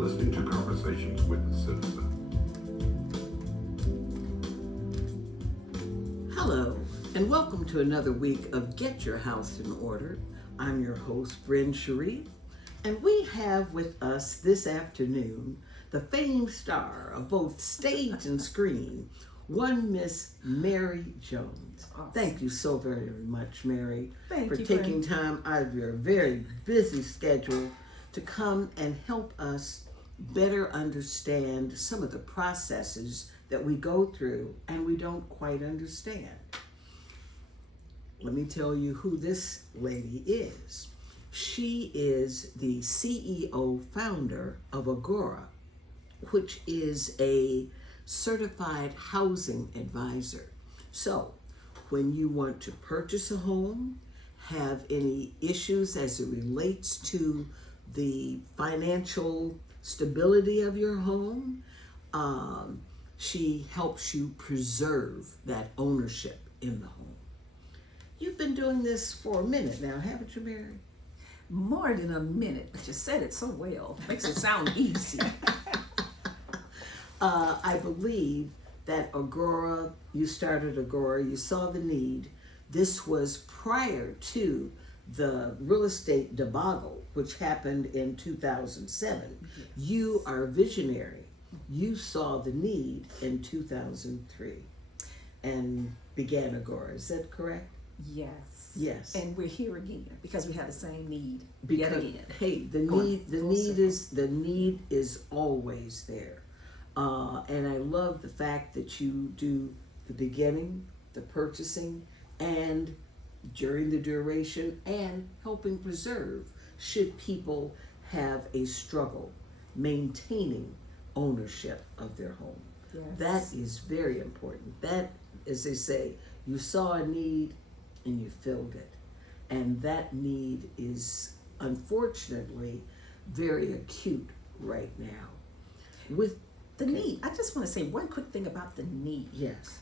listening to Conversations with the Citizen. Hello, and welcome to another week of Get Your House in Order. I'm your host, Bren Sharif, and we have with us this afternoon the famed star of both stage and screen, one Miss Mary Jones. Awesome. Thank you so very much, Mary, for you, taking time out of your very busy schedule to come and help us better understand some of the processes that we go through and we don't quite understand. Let me tell you who this lady is. She is the CEO founder of Agora, which is a certified housing advisor. So when you want to purchase a home, have any issues as it relates to the financial stability of your home, she helps you preserve that ownership in the home. You've been doing this for a minute now, haven't you, Mary? More than a minute, but you said it so well. Makes it sound easy. I believe that Agora, you started Agora, you saw the need. This was prior to the real estate debacle, which happened in 2007. Yes. You are a visionary. You saw the need in 2003 and began Agora. Is that correct? Yes. Yes. And we're here again because we have the same need Because, yet again. hey, the need is always there. And I love the fact that you do the beginning, the purchasing, and during the duration, and helping preserve should people have a struggle maintaining ownership of their home. Yes. That is very important. That, as they say, you saw a need and you filled it. And that need is unfortunately very acute right now. With The need. I just want to say one quick thing about the need. yes.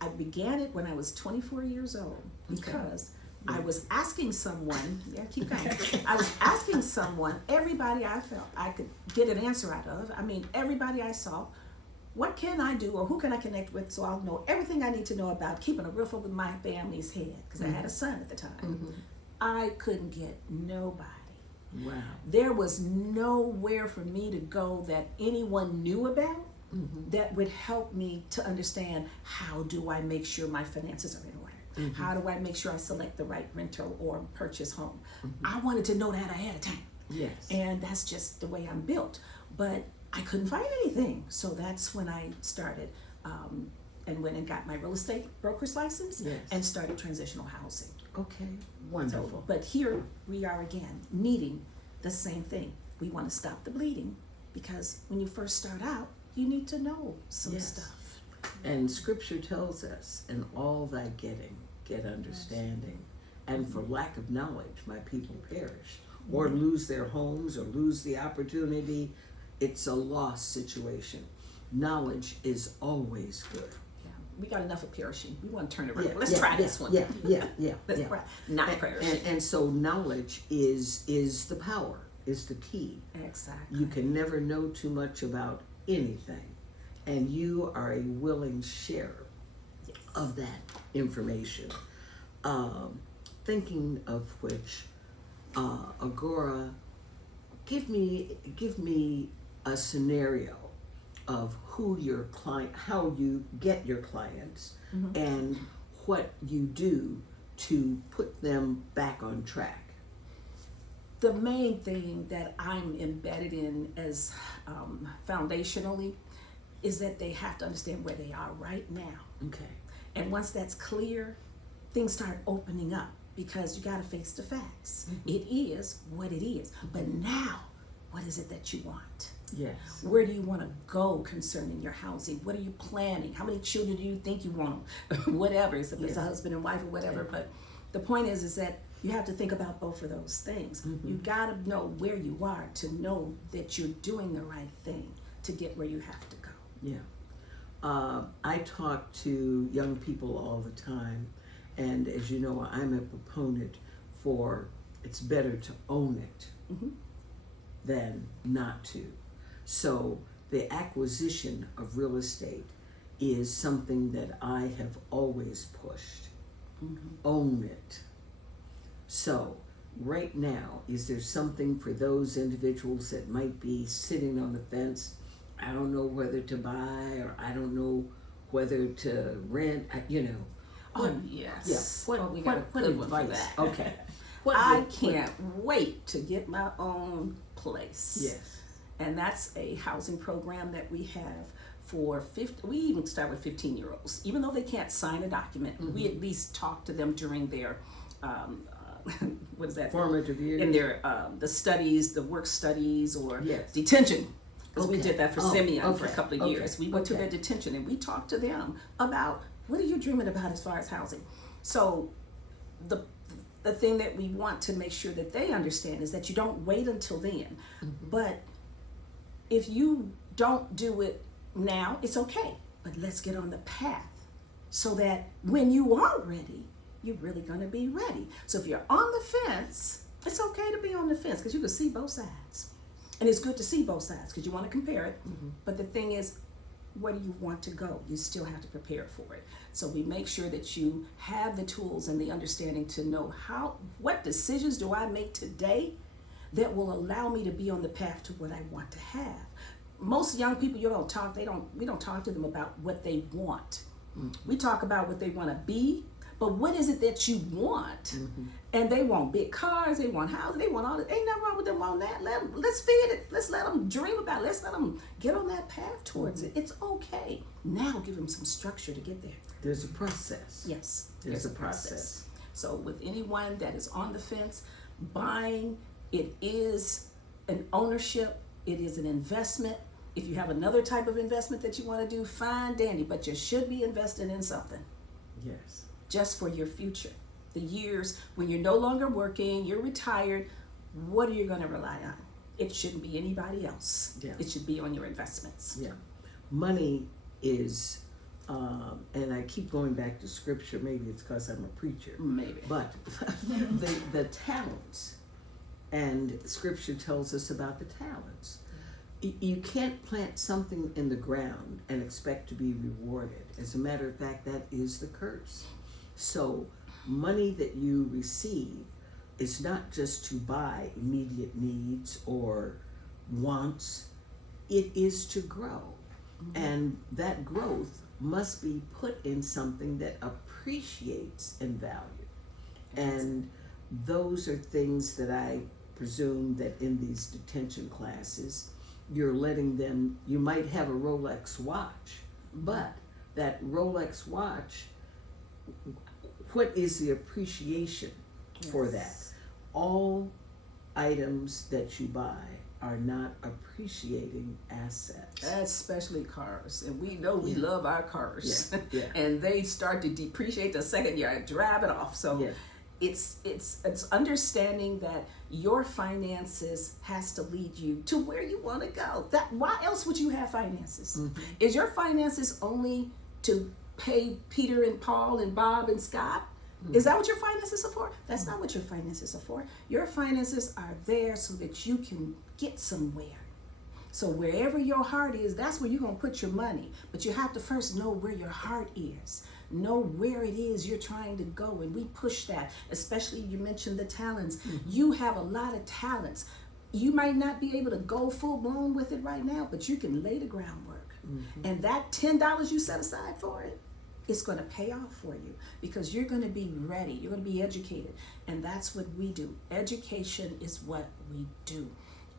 I began it when I was 24 years old because I was asking someone, keep going. I was asking someone, everybody I felt I could get an answer out of. I mean, everybody I saw, what can I do or who can I connect with so I'll know everything I need to know about keeping a roof over my family's head, because I had a son at the time. I couldn't get nobody. Wow. There was nowhere for me to go that anyone knew about that would help me to understand, how do I make sure my finances are in order? How do I make sure I select the right rental or purchase home? I wanted to know that ahead of time. Yes. And that's just the way I'm built. But I couldn't find anything. So that's when I started and went and got my real estate broker's license and started transitional housing. Okay. Wonderful. So, but here we are again, needing the same thing. We want to stop the bleeding because when you first start out, you need to know some stuff. And scripture tells us, in all thy getting, get understanding. And for lack of knowledge, my people perish, or lose their homes, or lose the opportunity. It's a lost situation. Knowledge is always good. Yeah, we got enough of perishing. We want to turn it around. Let's try this one. Let's try not perishing. And so knowledge is the power, is the key. Exactly. You can never know too much about anything, and you are a willing sharer of that information. Thinking of which, Agora, give me a scenario of who your client, how you get your clients, and what you do to put them back on track. The main thing that I'm embedded in as foundationally is that they have to understand where they are right now. Okay. And once that's clear, things start opening up because you got to face the facts. It is what it is. But now, what is it that you want? Yes. Where do you want to go concerning your housing? What are you planning? How many children do you think you want? Whatever, if it's a husband and wife or whatever. But the point is that you have to think about both of those things. You got to know where you are to know that you're doing the right thing to get where you have to go. Yeah. I talk to young people all the time, and as you know, I'm a proponent for it's better to own it than not to. So the acquisition of real estate is something that I have always pushed. Own it. So right now, is there something for those individuals that might be sitting on the fence? I don't know whether to buy, or I don't know whether to rent, you know. Oh, yes. Yeah. We got a good one for advice? that. Okay. I can't wait to get my own place. Yes. And that's a housing program that we have for we even start with 15-year-olds. Even though they can't sign a document, we at least talk to them during their, what is that? Formative years. In their, the studies, the work studies, or Yes. detention. Because we Okay. did that for Oh, Simeon for a okay. couple of years. Okay. We went to Okay. their detention and we talked to them about, what are you dreaming about as far as housing? So the thing that we want to make sure that they understand is that you don't wait until then. But if you don't do it now, it's okay. But let's get on the path so that when you are ready, you're really going to be ready. So if you're on the fence, it's okay to be on the fence because you can see both sides. And it's good to see both sides because you want to compare it. But the thing is, where do you want to go? You still have to prepare for it. So we make sure that you have the tools and the understanding to know what decisions do I make today that will allow me to be on the path to what I want to have. Most young people, we don't talk to them about what they want. We talk about what they want to be, but what is it that you want? And they want big cars, they want houses, they want all that. Ain't nothing wrong with them wanting that. Let's feed it. Let's let them dream about it. Let's let them get on that path towards it. It's okay. Now give them some structure to get there. There's a process. Yes, There's a process. So with anyone that is on the fence, buying, it is an ownership, it is an investment. If you have another type of investment that you want to do, fine, dandy, but you should be investing in something Yes. just for your future. The years when you're no longer working, you're retired, what are you going to rely on? It shouldn't be anybody else. Yeah. It should be on your investments. Yeah. Money is, and I keep going back to scripture, maybe it's because I'm a preacher. Maybe. But the talents, and scripture tells us about the talents. You can't plant something in the ground and expect to be rewarded. As a matter of fact, that is the curse. So money that you receive is not just to buy immediate needs or wants. It is to grow. And that growth must be put in something that appreciates in value. And those are things that I presume that in these detention classes, you're letting them, you might have a Rolex watch, but that Rolex watch, what is the appreciation for that? All items that you buy are not appreciating assets. Especially cars. And we know we love our cars. Yeah. And they start to depreciate the second year and drive it off. So Yeah. it's understanding that your finances has to lead you to where you want to go. Why else would you have finances? Is your finances only to pay Peter and Paul and Bob and Scott? Is that what your finances are for? That's not what your finances are for. Your finances are there so that you can get somewhere. So wherever your heart is, that's where you're going to put your money. But you have to first know where your heart is. Know where it is you're trying to go. And we push that, especially you mentioned the talents. You have a lot of talents. You might not be able to go full blown with it right now, but you can lay the groundwork. And that $10 you set aside for it, it's going to pay off for you because you're going to be ready. You're going to be educated. And that's what we do. Education is what we do.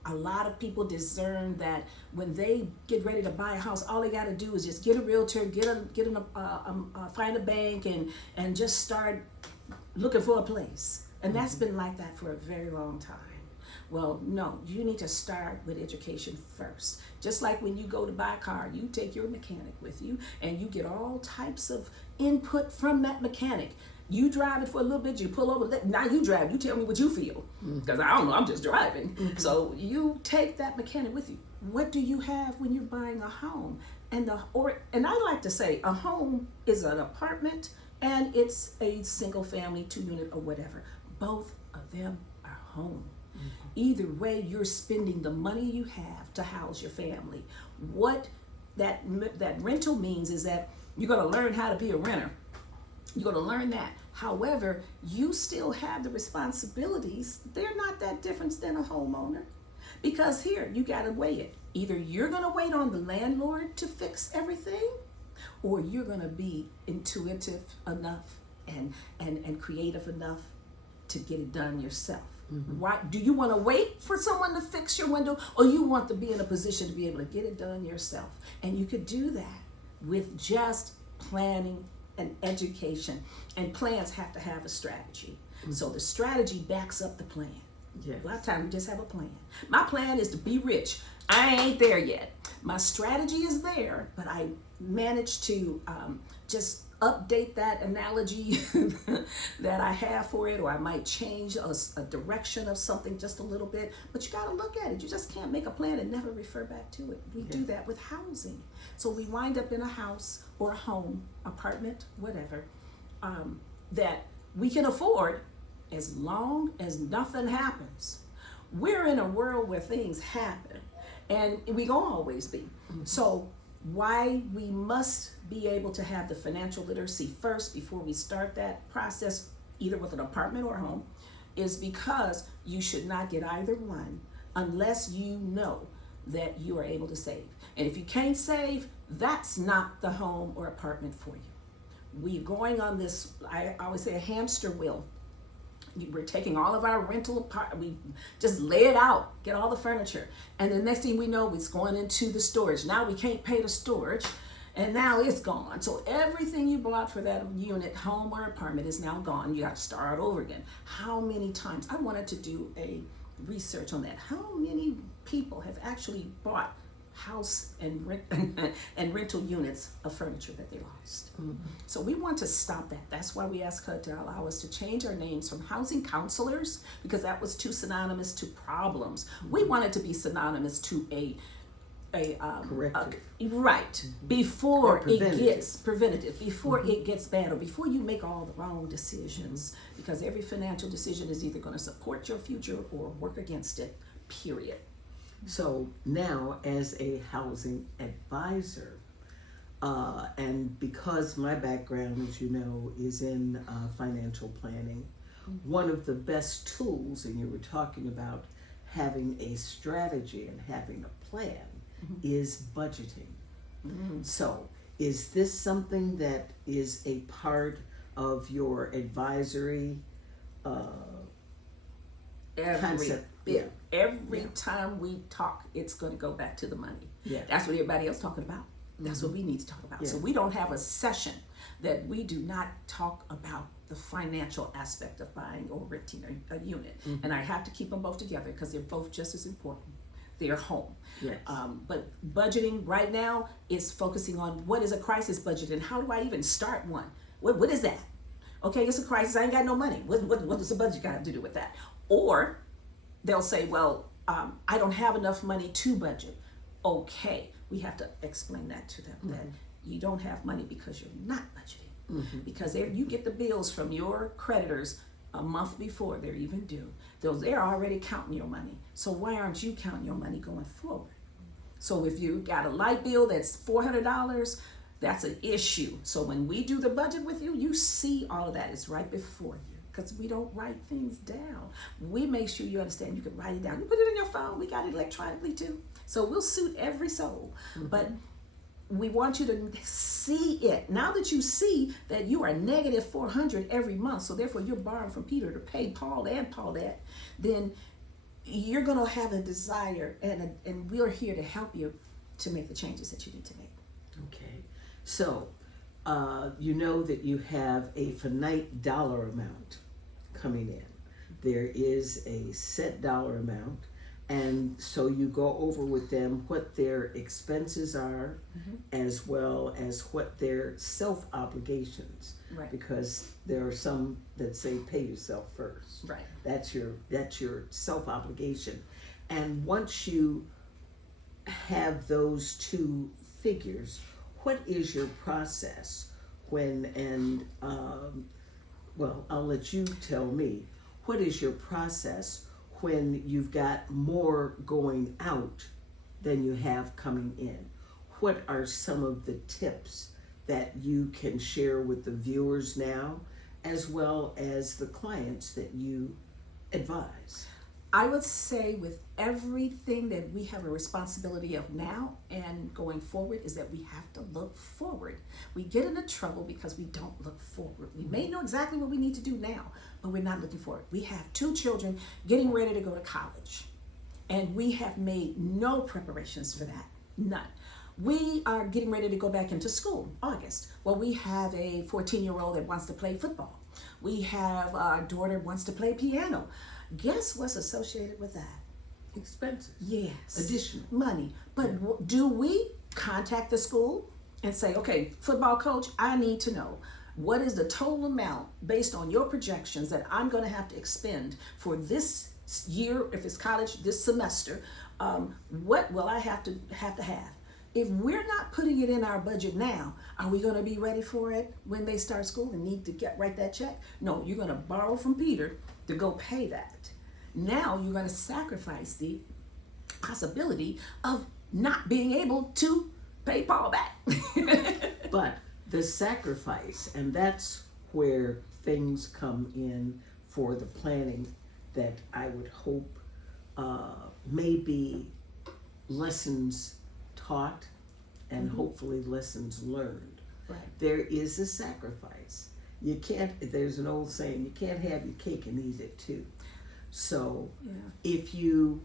A lot of people discern that when they get ready to buy a house, all they got to do is just get a realtor, find a bank, and just start looking for a place. And that's been like that for a very long time. Well, no, you need to start with education first. Just like when you go to buy a car, you take your mechanic with you and you get all types of input from that mechanic. You drive it for a little bit, you pull over, now you drive, you tell me what you feel. Because I don't know, I'm just driving. So you take that mechanic with you. What do you have when you're buying a home? And I like to say a home is an apartment and it's a single family, 2-unit or whatever. Both of them are home. Either way, you're spending the money you have to house your family. What that rental means is that you're going to learn how to be a renter. You're going to learn that. However, you still have the responsibilities. They're not that different than a homeowner. Because here, you got to weigh it. Either you're going to wait on the landlord to fix everything, or you're going to be intuitive enough and creative enough to get it done yourself. Why do you want to wait for someone to fix your window, or you want to be in a position to be able to get it done yourself? And you could do that with just planning and education. And plans have to have a strategy. So the strategy backs up the plan. Yes. A lot of times we just have a plan. My plan is to be rich. I ain't there yet. My strategy is there, but I managed to just update that analogy that I have for it, or I might change a direction of something just a little bit. But you got to look at it. You just can't make a plan and never refer back to it. We do that with housing. So we wind up in a house or a home, apartment, whatever, that we can afford as long as nothing happens. We're in a world where things happen, and we gonna always be. So why we must be able to have the financial literacy first before we start that process, either with an apartment or a home, is because you should not get either one unless you know that you are able to save. And if you can't save, that's not the home or apartment for you. We're going on this, I always say, a hamster wheel. We're taking all of our rental apart, we just lay it out, get all the furniture, and the next thing we know, it's going into the storage. Now we can't pay the storage, and now it's gone. So everything you bought for that unit, home or apartment, is now gone. You got to start over again. How many times? I wanted to do a research on that. How many people have actually bought house and rental units of furniture that they lost? So we want to stop that. That's why we asked HUD to allow us to change our names from housing counselors, because that was too synonymous to problems. We want it to be synonymous to a Corrective. Right, before it preventative. gets preventative, before it gets bad, or before you make all the wrong decisions, because every financial decision is either going to support your future or work against it, period. So now, as a housing advisor, and because my background, as you know, is in financial planning, one of the best tools, and you were talking about having a strategy and having a plan, is budgeting. So is this something that is a part of your advisory concept? Every time we talk, it's going to go back to the money. That's what everybody else talking about. That's what we need to talk about. So we don't have a session that we do not talk about the financial aspect of buying or renting a unit. And I have to keep them both together because they're both just as important. They're home. Yes. But budgeting right now is focusing on what is a crisis budget and how do I even start one? What is that? Okay, it's a crisis. I ain't got no money. What does a budget got to do with that? Or they'll say, well, I don't have enough money to budget. Okay, we have to explain that to them, that you don't have money because you're not budgeting. Because you get the bills from your creditors a month before they're even due. They're already counting your money. So why aren't you counting your money going forward? So if you got a light bill that's $400, that's an issue. So when we do the budget with you, you see all of that is right before you, because we don't write things down. We make sure you understand you can write it down. You put it on your phone. We got it electronically too. So we'll suit every soul. But we want you to see it. Now that you see that you are negative 400 every month, so therefore you're borrowing from Peter to pay Paul and Paulette, then you're going to have a desire, and we're here to help you to make the changes that you need to make. Okay. So, you know that you have a finite dollar amount coming in. There is a set dollar amount. And so you go over with them what their expenses are, as well as what their self-obligations. Right. Because there are some that say pay yourself first. Right. That's your self-obligation. And once you have those two figures, what is your process when, well, I'll let you tell me, what is your process when you've got more going out than you have coming in? What are some of the tips that you can share with the viewers now, as well as the clients that you advise? I would say with everything that we have a responsibility of now and going forward is that we have to look forward. We get into trouble because we don't look forward. We may know exactly what we need to do now, but we're not looking forward. We have 2 children getting ready to go to college, and we have made no preparations for that, none. We are getting ready to go back into school, August. Well, we have a 14-year-old that wants to play football. We have a daughter who wants to play piano. Guess what's associated with that? Expenses. Yes. Additional. Money. But do we contact the school and say, okay, football coach, I need to know what is the total amount based on your projections that I'm going to have to expend for this year, if it's college, this semester, what will I have to have? If we're not putting it in our budget now, are we going to be ready for it when they start school and need to write that check? No, you're going to borrow from Peter to go pay that. Now you're going to sacrifice the possibility of not being able to pay Paul back. But the sacrifice, and that's where things come in for the planning that I would hope may be lessons taught and hopefully lessons learned. Right. There is a sacrifice. You can't, there's an old saying, you can't have your cake and eat it too. So if you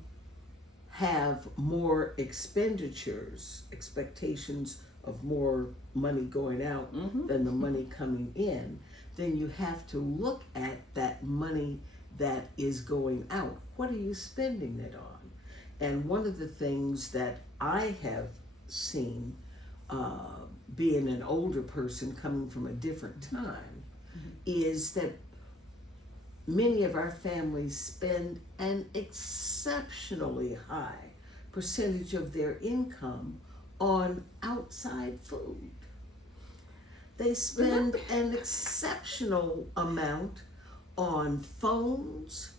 have more expenditures, expectations of more money going out than the money coming in, then you have to look at that money that is going out. What are you spending it on? And one of the things that I have seen, being an older person coming from a different time, is that many of our families spend an exceptionally high percentage of their income on outside food. They spend an exceptional amount on phones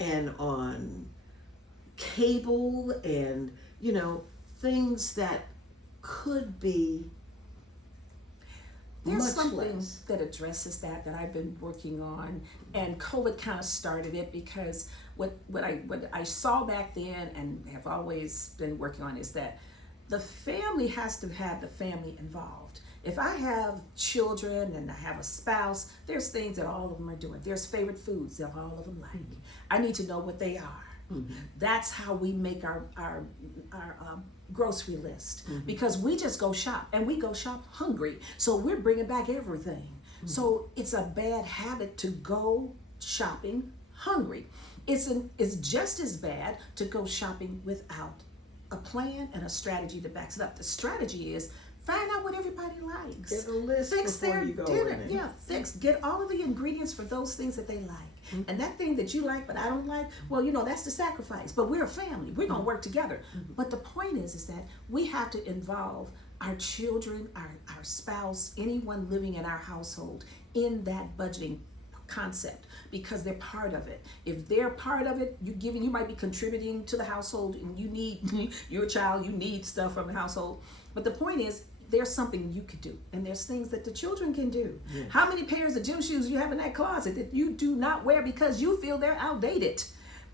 and on cable and, you know, things that could be There's much something less. that addresses that I've been working on, and COVID kind of started it, because what I saw back then and have always been working on is that the family has to have the family involved. If I have children and I have a spouse, there's things that all of them are doing. There's favorite foods that all of them like. I need to know what they are. That's how we make our grocery list, because we just go shop, and we go shop hungry, so we're bringing back everything. So it's a bad habit to go shopping hungry. It's just as bad to go shopping without a plan and a strategy that backs it up. The strategy is find out what everybody likes. Get a list Fix before their you go dinner. in. Yeah, get all of the ingredients for those things that they like. And that thing that you like but I don't like, well, you know, that's the sacrifice. But we're a family. We're going to work together. But the point is that we have to involve our children, our spouse, anyone living in our household in that budgeting concept, because they're part of it. If they're part of it, you might be contributing to the household, and you need you're a child, you need stuff from the household. But the point is, there's something you could do, and there's things that the children can do. Yes. How many pairs of gym shoes you have in that closet that you do not wear because you feel they're outdated?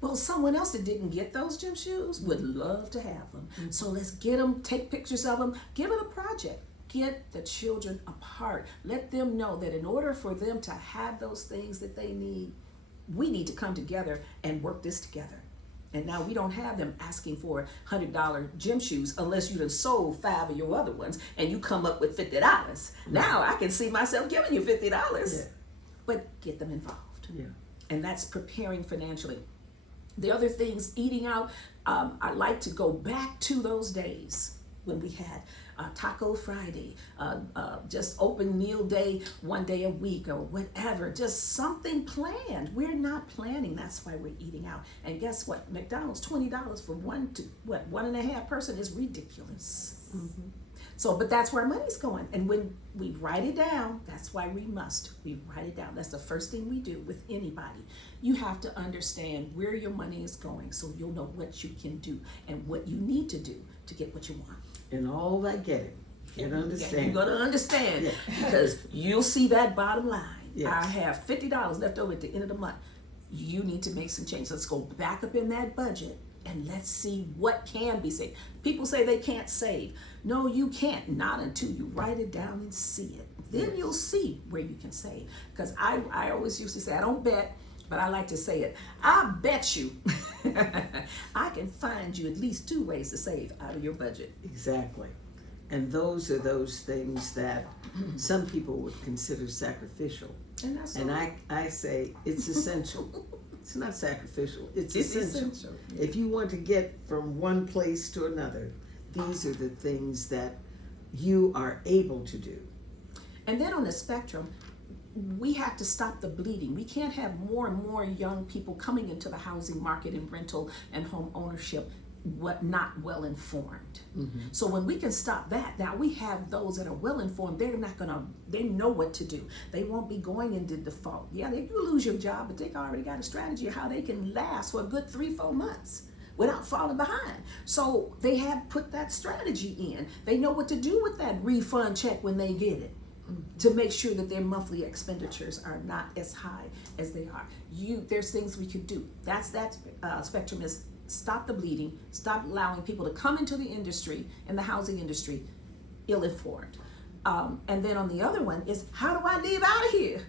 Well, someone else that didn't get those gym shoes would love to have them. So let's get them, take pictures of them, give it a project. Get the children apart. Let them know that in order for them to have those things that they need, we need to come together and work this together. And now we don't have them asking for $100 gym shoes unless you done sold 5 of your other ones and you come up with $50. Now I can see myself giving you $50. Yeah. But get them involved. Yeah. And that's preparing financially. The other things, eating out, I like to go back to those days when we had Taco Friday, just open meal day 1 day a week or whatever, just something planned. We're not planning, that's why we're eating out. And guess what? McDonald's, $20 for 1.5 person is ridiculous. So, but that's where money's going. And when we write it down, that's why we write it down. That's the first thing we do with anybody. You have to understand where your money is going so you'll know what you can do and what you need to do to get what you want. And all that getting, you understand. You're gonna understand because you'll see that bottom line. Yes. I have $50 left over at the end of the month. You need to make some change. Let's go back up in that budget and let's see what can be saved. People say they can't save. No, you can't. Not until you write it down and see it. Then you'll see where you can save. Because I always used to say, I don't bet, but I like to say it. I bet you I can find you at least 2 ways to save out of your budget. Exactly. And those are those things that some people would consider sacrificial. And that's And I say it's essential. It's not sacrificial. It's essential. Yeah. If you want to get from one place to another, these are the things that you are able to do. And then on the spectrum, we have to stop the bleeding. We can't have more and more young people coming into the housing market and rental and home ownership not well informed. So when we can stop that, now we have those that are well informed. They know what to do. They won't be going into default. Yeah, you lose your job, but they've already got a strategy of how they can last for a good 3-4 months without falling behind. So they have put that strategy in. They know what to do with that refund check when they get it, to make sure that their monthly expenditures are not as high as they are. There's things we could do. That spectrum is stop the bleeding, stop allowing people to come into the industry, in the housing industry, ill-informed. And then on the other one is, how do I live out of here?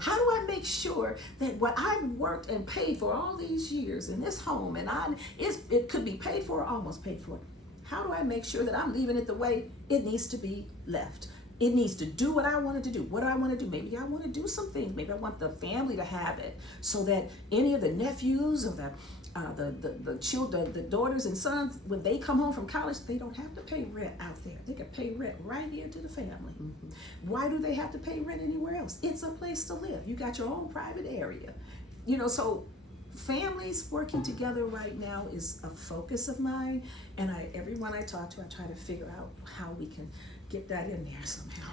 How do I make sure that what I've worked and paid for all these years in this home, and it could be paid for or almost paid for, how do I make sure that I'm leaving it the way it needs to be left? It needs to do what I want it to do. What do I want to do? Maybe I want to do some things. Maybe I want the family to have it so that any of the nephews or the children, the daughters and sons, when they come home from college, they don't have to pay rent out there. They can pay rent right here to the family. Why do they have to pay rent anywhere else? It's a place to live. You got your own private area. So families working together right now is a focus of mine. And everyone I talk to, I try to figure out how we can get that in there somehow.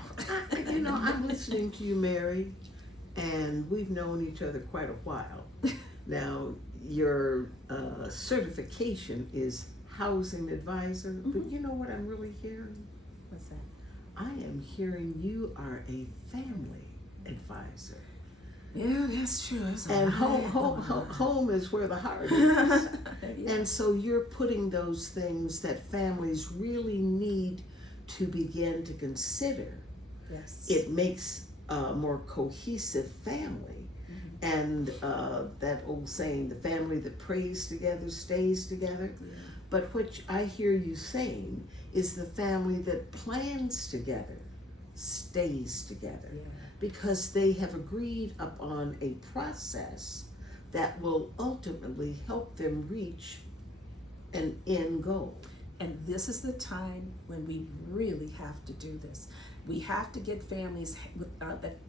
I'm listening to you, Mary, and we've known each other quite a while. Now, your certification is housing advisor, but you know what I'm really hearing? What's that? I am hearing you are a family advisor. Yeah, that's true. And home is where the heart is. Yeah. And so you're putting those things that families really need to begin to consider. Yes. It makes a more cohesive family. And that old saying, the family that prays together stays together. Yeah. But what I hear you saying is the family that plans together stays together. Yeah. Because they have agreed upon a process that will ultimately help them reach an end goal. And this is the time when we really have to do this. We have to get families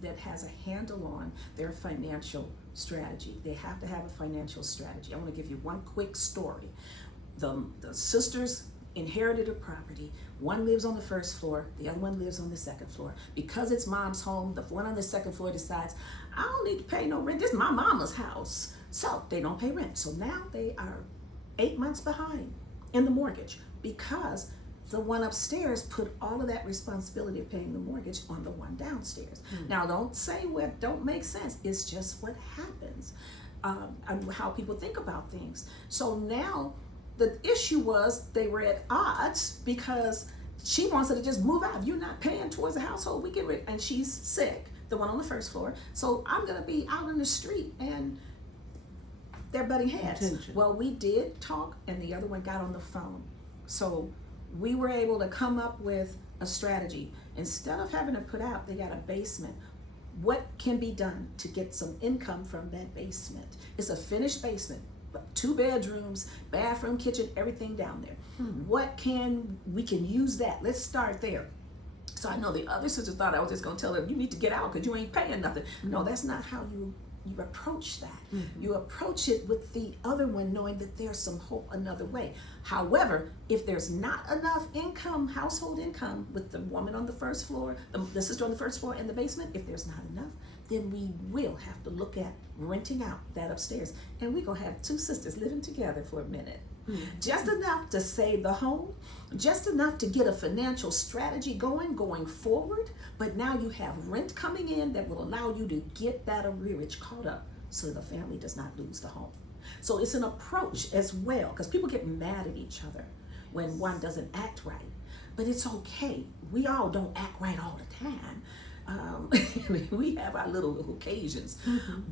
that has a handle on their financial strategy. They have to have a financial strategy. I want to give you one quick story. The sisters inherited a property. One lives on the first floor, the other one lives on the second floor. Because it's mom's home, the one on the second floor decides, I don't need to pay no rent. This is my mama's house. So they don't pay rent. So now they are 8 months behind in the mortgage because the one upstairs put all of that responsibility of paying the mortgage on the one downstairs. Now, don't say what don't make sense. It's just what happens, and how people think about things. So now the issue was they were at odds because she wants her to just move out. If you're not paying towards the household, we get rid. And she's sick, the one on the first floor. So I'm gonna be out in the street, and they're butting heads. Attention. Well, we did talk, and the other one got on the phone. So we were able to come up with a strategy. Instead of having to put out, they got a basement. What can be done to get some income from that basement? It's a finished basement, 2 bedrooms, bathroom, kitchen, everything down there. We can use that. Let's start there. So I know the other sister thought I was just gonna tell her, you need to get out because you ain't paying nothing. No, that's not how you approach that. You approach it with the other one knowing that there's some hope another way. However, if there's not enough income, household income, with the woman on the first floor, the sister on the first floor, and the basement, if there's not enough, then we will have to look at renting out that upstairs. And we're going to have 2 sisters living together for a minute. Just enough to save the home, just enough to get a financial strategy going forward. But now you have rent coming in that will allow you to get that arrearage caught up so the family does not lose the home. So it's an approach as well, because people get mad at each other when one doesn't act right. But it's okay. We all don't act right all the time. We have our little occasions.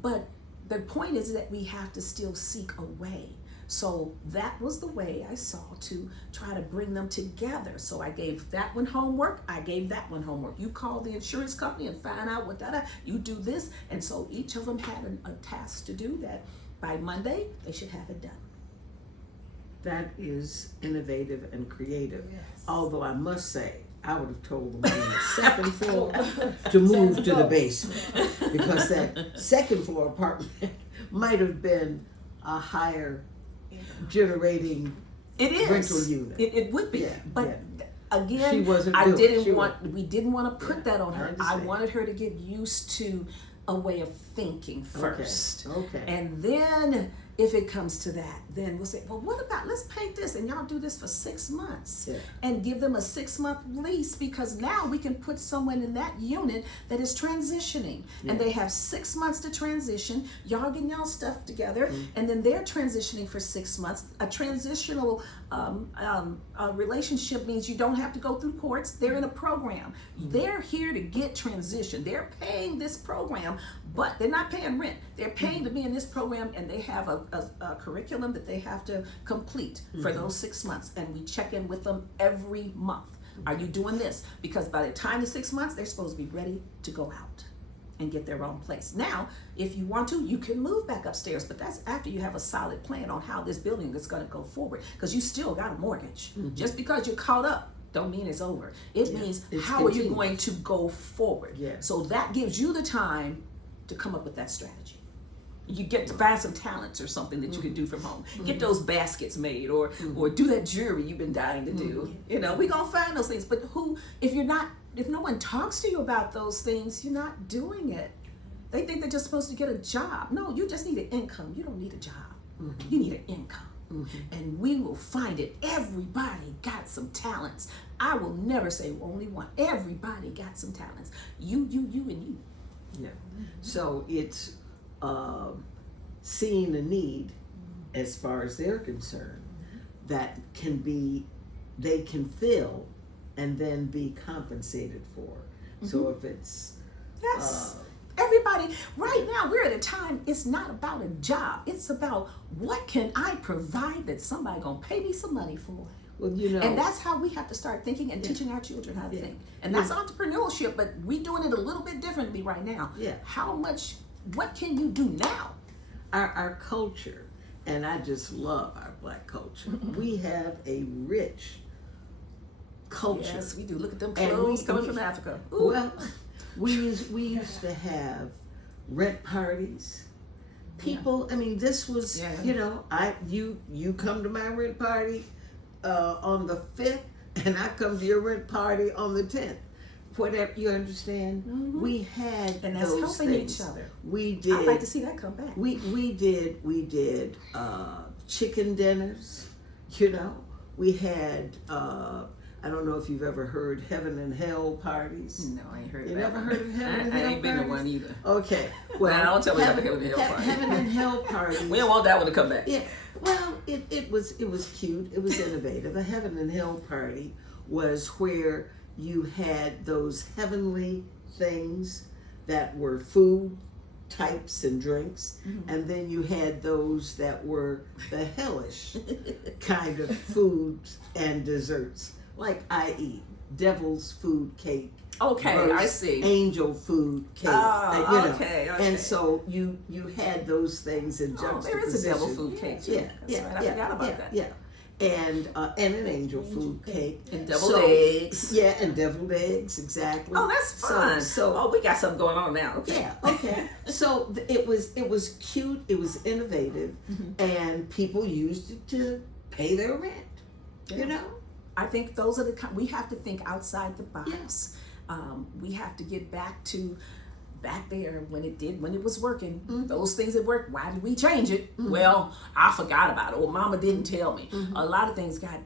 But the point is that we have to still seek a way. So that was the way I saw to try to bring them together. So I gave that one homework, I gave that one homework. You call the insurance company and find out what you do this. And so each of them had a task to do that. By Monday, they should have it done. That is innovative and creative. Yes. Although I must say, I would have told them on the second floor to move to the basement, because that second floor apartment might have been a higher generating rental unit. It would be, but again, she wasn't we didn't want to put that on her. I wanted her to get used to a way of thinking first. Okay. And then if it comes to that, then we'll say, well, what about, let's paint this and y'all do this for 6 months and give them a 6-month lease, because now we can put someone in that unit that is transitioning and they have 6 months to transition. Y'all getting y'all stuff together and then they're transitioning for 6 months. A transitional relationship means you don't have to go through courts. They're in a program. They're here to get transition. They're paying this program, but they're not paying rent. They're paying to be in this program, and they have a curriculum that they have to complete for those 6 months. And we check in with them every month. Are you doing this? Because by the time the 6 months, they're supposed to be ready to go out and get their own place. Now, if you want to, you can move back upstairs, but that's after you have a solid plan on how this building is going to go forward, because you still got a mortgage. Just because you're caught up don't mean it's over. It means how are you going to go forward? So that gives you the time to come up with that strategy. You get to find some talents or something that you can do from home. Get those baskets made, or do that jewelry you've been dying to do. You know, we're gonna find those things. But if no one talks to you about those things, you're not doing it. They think they're just supposed to get a job. No, you just need an income. You don't need a job. You need an income. And we will find it. Everybody got some talents. I will never say only one. Everybody got some talents. You, and you. Yeah. So it's seeing a need as far as they're concerned that they can fill and then be compensated for. So if it's everybody, right now we're at a time, it's not about a job, it's about what can I provide that somebody gonna pay me some money for. Well, you know, and that's how we have to start thinking and teaching our children how to think. And that's entrepreneurship, but we doing it a little bit differently right now. What can you do now? Our culture, and I just love our Black culture. We have a rich culture. Yes, we do. Look at them clothes coming from Africa. Ooh. Well, we used to have rent parties. People, I mean, this was, you know, you come to my rent party on the 5th, and I come to your rent party on the 10th. Whatever, you understand? We had and that's those helping things. each other. We did. I'd like to see that come back. We did chicken dinners. You know, we had I don't know if you've ever heard heaven and hell parties. No, I ain't heard of that. You never heard of heaven and hell I ain't been to one either. Okay. Well, don't tell me about the heaven and hell party. Heaven and hell parties. We don't want that one to come back. Yeah. Well, it was cute. It was innovative. A heaven and hell party was where you had those heavenly things that were food types and drinks, and then you had those that were the hellish kind of foods and desserts, like i.e. devil's food cake. Okay, I see. Angel food cake. Okay. And so you had those things in juxtaposition. There is a devil food cake too. Yeah, That's right. I forgot about that. Yeah. and an angel food cake. And deviled eggs. Yeah, and deviled eggs, exactly. Oh, that's fun. So we got something going on now. Okay. yeah, okay. So it was cute, it was innovative, and people used it to pay their rent. Yeah. You know? I think those are we have to think outside the box. We have to get back there when it was working. Those things that worked, why did we change it? Well, I forgot about it, or mama didn't tell me. A lot of things got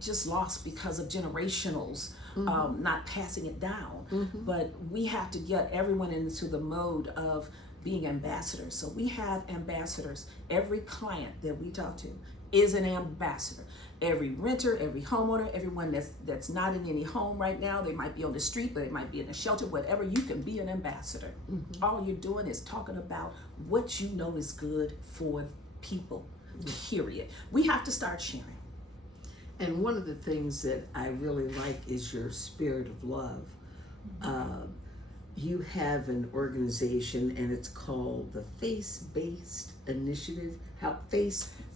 just lost because of generationals not passing it down. But we have to get everyone into the mode of being ambassadors. So we have ambassadors. Every client that we talk to is an ambassador. Every renter, every homeowner, everyone that's not in any home right now, they might be on the street, but they might be in a shelter, whatever, you can be an ambassador. All you're doing is talking about what you know is good for people, period. We have to start sharing. And one of the things that I really like is your spirit of love. You have an organization, and it's called the Faith-Based Initiative,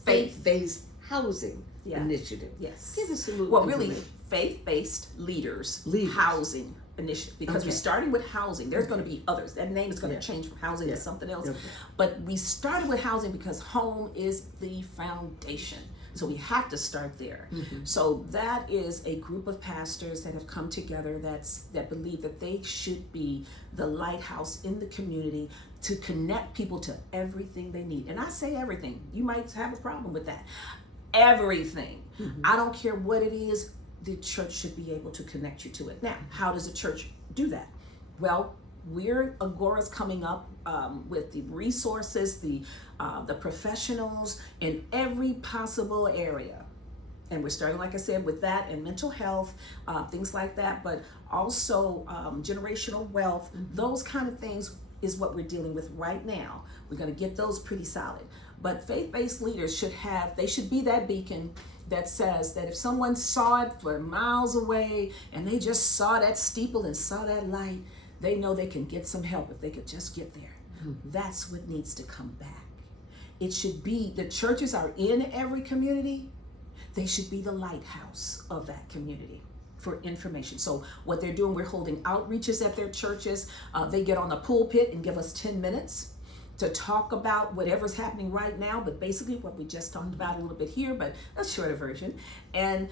Faith-Based Housing Initiative. Yes. Give us a little really, information. Faith-Based Leaders Housing Initiative, because we're Okay. starting with housing. There's going to be others. That name is going to change from housing to something else. Okay. But we started with housing because home is the foundation. So we have to start there. So that is a group of pastors that have come together that believe that they should be the lighthouse in the community to connect people to everything they need. And I say everything. You might have a problem with that. Everything. I don't care what it is, the church should be able to connect you to it. Now, how does the church do that? Well, Agora's coming up with the resources, the professionals in every possible area. And we're starting, like I said, with that and mental health, things like that, but also generational wealth. Those kind of things is what we're dealing with right now. We're going to get those pretty solid. But faith-based leaders should be that beacon that says that if someone saw it for miles away and they just saw that steeple and saw that light, they know they can get some help if they could just get there. That's what needs to come back. It should be, the churches are in every community. They should be the lighthouse of that community for information. So what they're doing, we're holding outreaches at their churches. They get on the pulpit and give us 10 minutes to talk about whatever's happening right now, but basically what we just talked about a little bit here, but a shorter version. And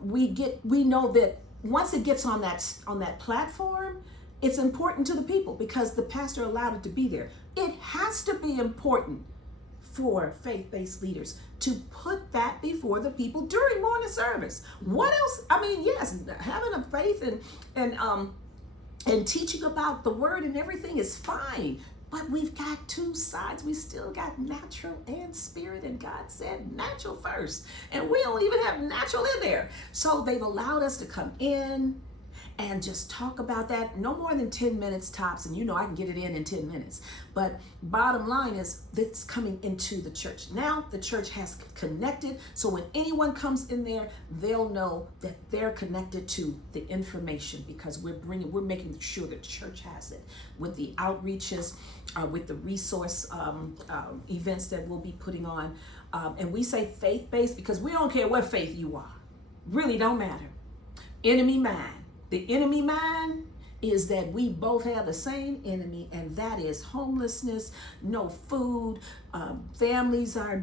we know that once it gets on that platform, it's important to the people because the pastor allowed it to be there. It has to be important for faith-based leaders to put that before the people during morning service. What else? I mean, yes, having a faith and teaching about the word and everything is fine, but we've got two sides. We still got natural and spirit, and God said natural first, and we don't even have natural in there. So they've allowed us to come in and just talk about that, no more than 10 minutes tops, and I can get it in 10 minutes. But bottom line is, it's coming into the church. Now the church has connected, so when anyone comes in there, they'll know that they're connected to the information because we're making sure the church has it with the outreaches, with the resource events that we'll be putting on. And we say faith-based because we don't care what faith you are. Really don't matter. Enemy mind. The enemy mind is that we both have the same enemy, and that is homelessness, no food, families are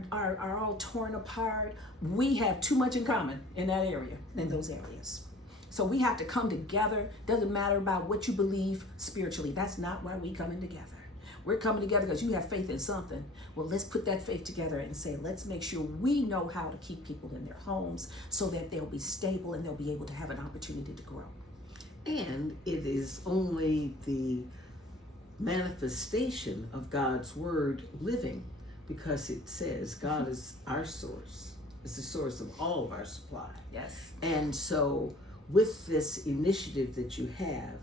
all torn apart. We have too much in common in that area, in those areas. So we have to come together. Doesn't matter about what you believe spiritually. That's not why we coming together. We're coming together because you have faith in something. Well, let's put that faith together and say, let's make sure we know how to keep people in their homes so that they'll be stable and they'll be able to have an opportunity to grow. And it is only the manifestation of God's word living, because it says God is our source. It's the source of all of our supply. Yes. And so with this initiative that you have,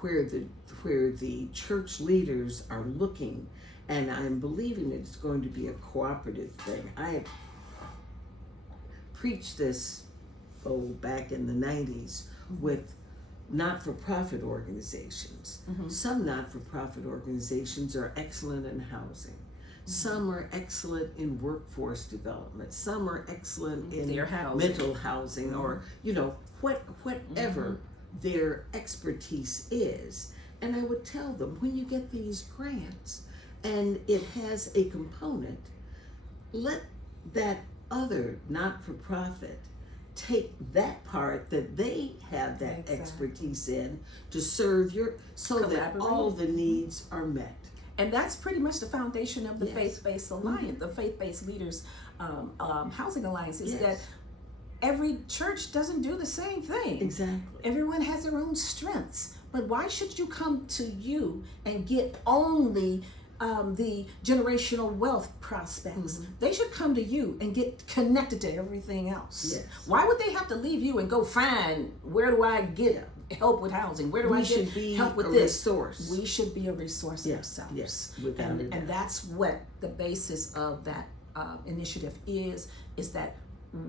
where the church leaders are looking, and I'm believing it's going to be a cooperative thing. I have preached this back in the 90s with not-for-profit organizations. Some not-for-profit organizations are excellent in housing. Some are excellent in workforce development. Some are excellent in Their housing. mental housing, or whatever their expertise is. And I would tell them, when you get these grants and it has a component, let that other not-for-profit take that part that they have that Exactly. expertise in to serve so that all the needs are met. And that's pretty much the foundation of the Yes. Faith-Based Alliance, the Faith-Based Leaders Housing Alliance, is Yes. that every church doesn't do the same thing. Exactly. Everyone has their own strengths. But why should you come to you and get only the generational wealth prospects? They should come to you and get connected to everything else. Yes. Why would they have to leave you and go find, where do I get help with housing? Where do I get help with this? Resource. We should be a resource Yes, ourselves. yes, without a doubt. And that's what the basis of that initiative is that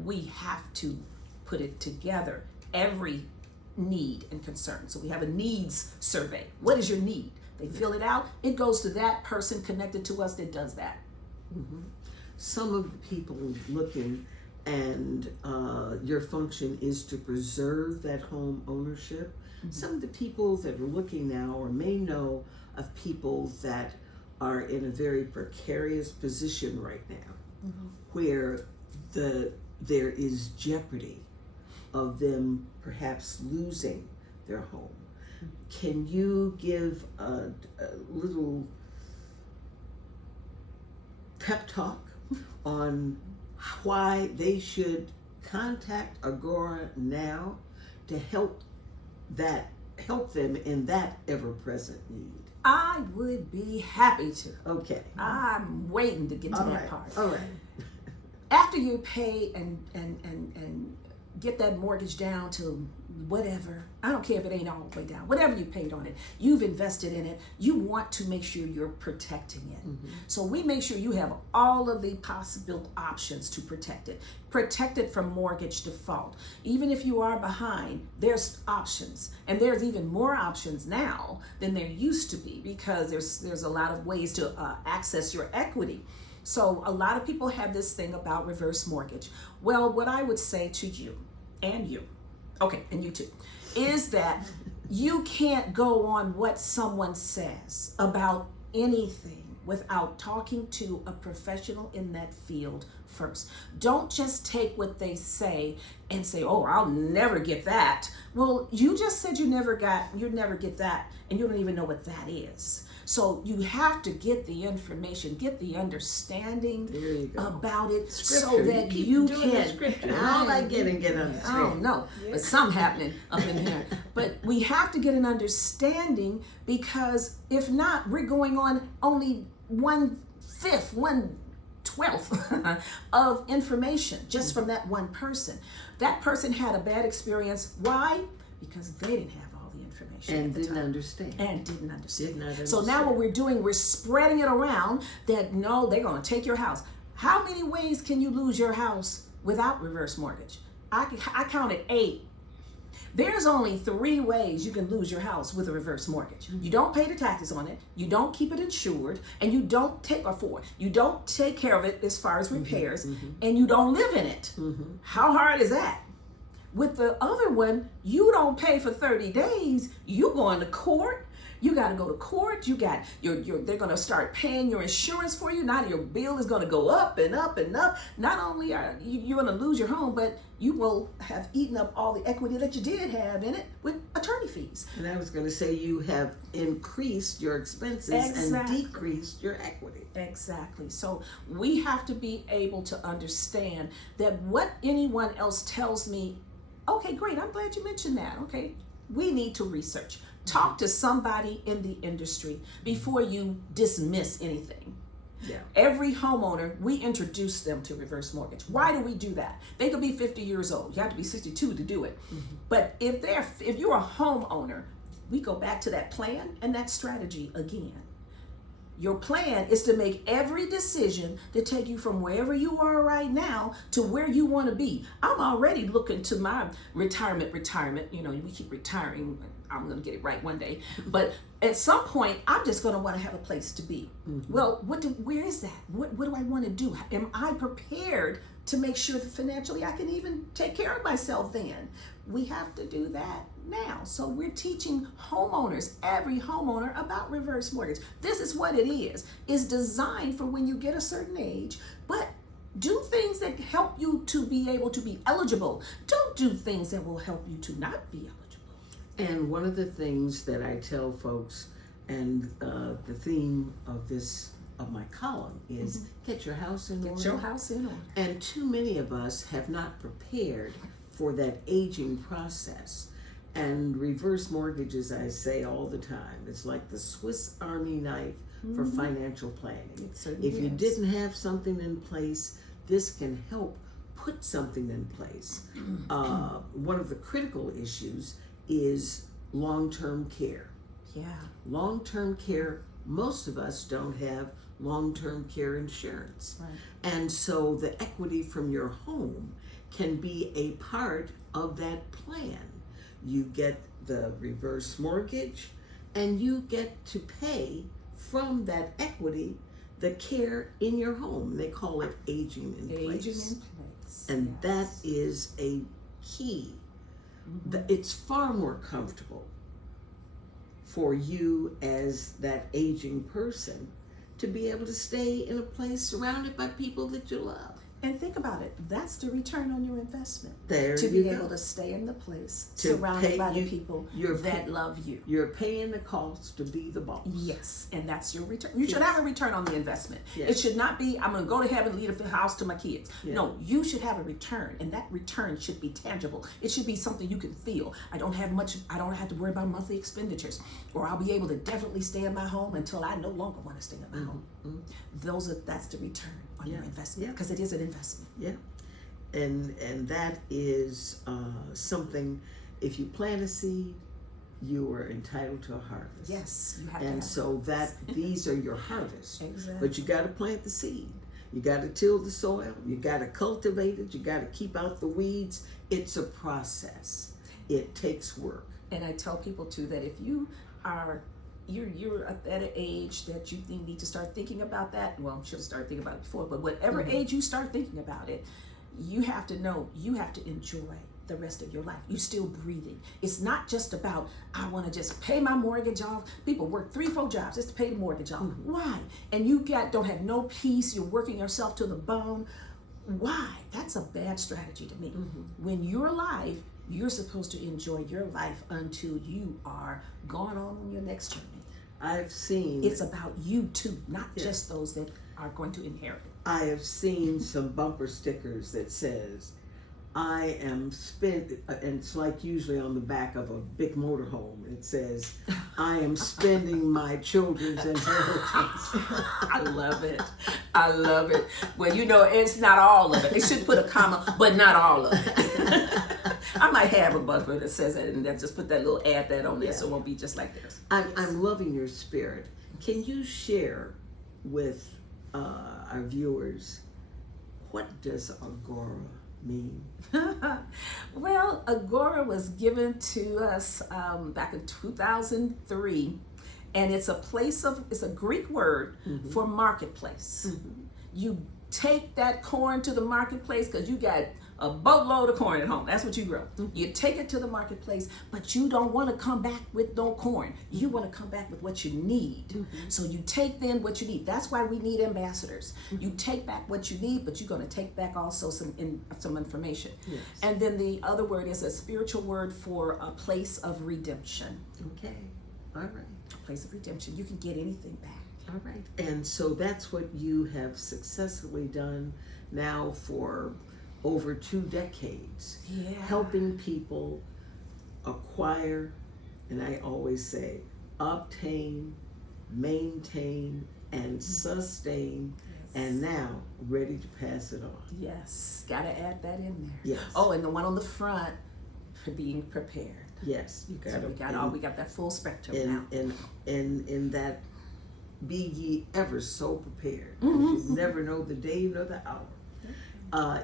we have to put it together, every need and concern. So we have a needs survey. What is your need? They fill it out. It goes to that person connected to us that does that. Some of the people looking, and your function is to preserve that home ownership. Some of the people that are looking now or may know of people that are in a very precarious position right now, where there is jeopardy of them perhaps losing their home. Can you give a little pep talk on why they should contact Agora now to help them in that ever-present need? I would be happy to. Okay. I'm waiting to get to All that right. part. All right. After you pay and get that mortgage down to whatever, I don't care if it ain't all the way down, whatever you paid on it, you've invested in it, you want to make sure you're protecting it. So we make sure you have all of the possible options to protect it. Protect it from mortgage default. Even if you are behind, there's options. And there's even more options now than there used to be, because there's a lot of ways to access your equity. So a lot of people have this thing about reverse mortgage. Well, what I would say to you, and you, okay, and you too, is that you can't go on what someone says about anything without talking to a professional in that field first. Don't just take what they say and say, oh, I'll never get that. Well, you just said you never get that, and you don't even know what that is. So you have to get the information, get the understanding about it, so that you can. All I get and get understanding. I don't know, but something happening up in here. But we have to get an understanding, because if not, we're going on only 1/5, 1/12 of information just from that one person. That person had a bad experience. Why? Because they didn't have all the information And at the didn't time. understand. And didn't understand. Did not understand. So now what we're doing, we're spreading it around that no, they're going to take your house. How many ways can you lose your house without reverse mortgage? I counted 8. There's only 3 ways you can lose your house with a reverse mortgage. You don't pay the taxes on it, you don't keep it insured, and you don't take care of it as far as repairs, and you don't live in it. How hard is that? With the other one, you don't pay for 30 days, you going to court. You got to go to court. You got they're going to start paying your insurance for you. Now your bill is going to go up and up and up. Not only are you going to lose your home, but you will have eaten up all the equity that you did have in it with attorney fees. And I was going to say, you have increased your expenses and decreased your equity. Exactly. So we have to be able to understand that what anyone else tells me, okay, great, I'm glad you mentioned that. Okay, we need to research. Talk to somebody in the industry before you dismiss anything. Yeah. Every homeowner, we introduce them to reverse mortgage. Why do we do that? They could be 50 years old. You have to be 62 to do it. But if you're a homeowner, we go back to that plan and that strategy again. Your plan is to make every decision to take you from wherever you are right now to where you want to be. I'm already looking to my retirement. You know, we keep retiring. I'm going to get it right one day. But at some point, I'm just going to want to have a place to be. Well, where is that? What do I want to do? Am I prepared to make sure that financially I can even take care of myself then? We have to do that now. So we're teaching homeowners, every homeowner, about reverse mortgage. This is what it is. It's designed for when you get a certain age, but do things that help you to be able to be eligible. Don't do things that will help you to not be eligible. And one of the things that I tell folks, and the theme of my column is get your house in order. Get your house in order. And too many of us have not prepared for that aging process. And reverse mortgages, I say all the time, it's like the Swiss Army knife for financial planning. If you didn't have something in place, this can help put something in place. One of the critical issues is long-term care. Yeah. Long-term care, most of us don't have long-term care insurance. Right. And so the equity from your home can be a part of that plan. You get the reverse mortgage and you get to pay from that equity the care in your home. They call it aging in place. Aging in place. And that is a key. It's far more comfortable for you as that aging person to be able to stay in a place surrounded by people that you love. And think about it. That's the return on your investment. There to you be go. able to stay in the place To surrounded pay by the you- people you're that pay- love you. You're paying the cost to be the boss. Yes, and that's your return. You should Yes. have a return on the investment. Yes. It should not be, I'm going to go to heaven and leave the house to my kids. Yeah. No, you should have a return, and that return should be tangible. It should be something you can feel. I don't have to worry about monthly expenditures, or I'll be able to definitely stay in my home until I no longer want to stay in my home. That's the return on your Yeah. investment, Yeah. because it is an investment. Yeah. And that is something, if you plant a seed, you are entitled to a harvest. Yes, you have to And have so these are your harvests. Exactly. But you got to plant the seed. You got to till the soil. You got to cultivate it. You got to keep out the weeds. It's a process. It takes work. And I tell people too that if you are you're at an age that you need to start thinking about that. Well, you should have started thinking about it before, but whatever age you start thinking about it, you have to know you have to enjoy the rest of your life. You're still breathing. It's not just about, I want to just pay my mortgage off. People work 3-4 jobs just to pay the mortgage off. Why? And you don't have no peace. You're working yourself to the bone. Why? That's a bad strategy to me. When you're alive, you're supposed to enjoy your life until you are gone on your next journey. I've seen. It's about you too, not just those that are going to inherit it. I have seen some bumper stickers that says, I am spent, and it's like usually on the back of a big motorhome. It says, I am spending my children's inheritance. I love it. I love it. Well, it's not all of it. It should put a comma, but not all of it. I might have a bumper that says that, and then just put that little add that on there, so it won't be just like this. I'm loving your spirit. Can you share with our viewers, what does Agora mean? Well, Agora was given to us back in 2003, and it's a Greek word for marketplace. You take that corn to the marketplace because you got a boatload of corn at home. That's what you grow. You take it to the marketplace, but you don't want to come back with no corn. You want to come back with what you need. So you take then what you need. That's why we need ambassadors. You take back what you need, but you're going to take back also some information. Yes. And then the other word is a spiritual word for a place of redemption. Okay, all right. A place of redemption. You can get anything back. All right. And so that's what you have successfully done now for over 2 decades, helping people acquire, and I always say, obtain, maintain, and sustain, and now ready to pass it on. Yes, got to add that in there. Yes. Oh, and the one on the front for being prepared. Yes, you got So we got that full spectrum now. In that, be ye ever so prepared. You never know the day nor the hour.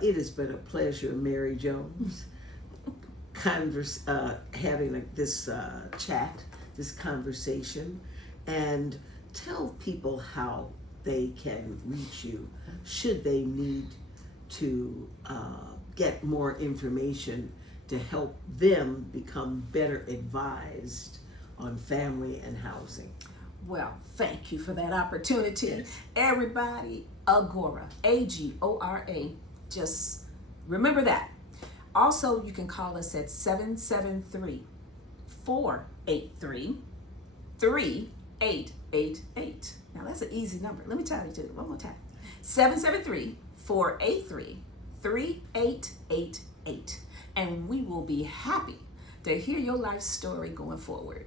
It has been a pleasure, Mary Jones. having this chat, this conversation, and tell people how they can reach you should they need to get more information to help them become better advised on family and housing. Well, thank you for that opportunity. Yes. Everybody, Agora, Agora. Just remember that. Also, you can call us at 773-483-3888. Now, that's an easy number. Let me tell you one more time. 773-483-3888. And we will be happy to hear your life story going forward.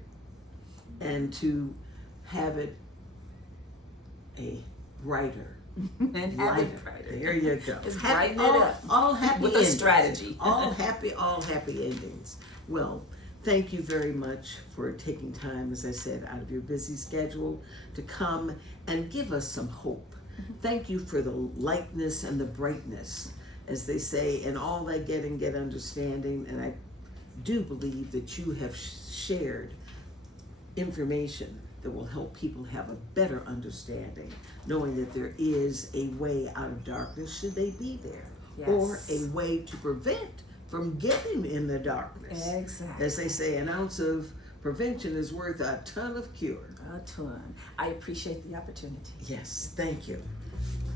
And to have it a brighter, And have lighter. it brighter. There you go. It's Happy, brighten it up. all happy With a endings. strategy. all happy endings. Well, thank you very much for taking time, as I said, out of your busy schedule to come and give us some hope. Thank you for the lightness and the brightness, as they say, and all they get and get understanding. And I do believe that you have shared information that will help people have a better understanding, knowing that there is a way out of darkness should they be there, or a way to prevent from getting in the darkness. Exactly. As they say, an ounce of prevention is worth a ton of cure. A ton. I appreciate the opportunity. Yes, thank you.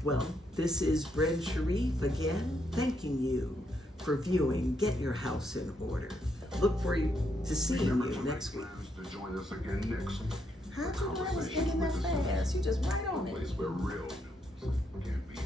Well, this is Bren Sharif again, thanking you for viewing Get Your House in Order. Look forward to seeing Remember you to next make week. plans to join us again next. How'd you know I was ending that fast? You just right on it. Place where real news can be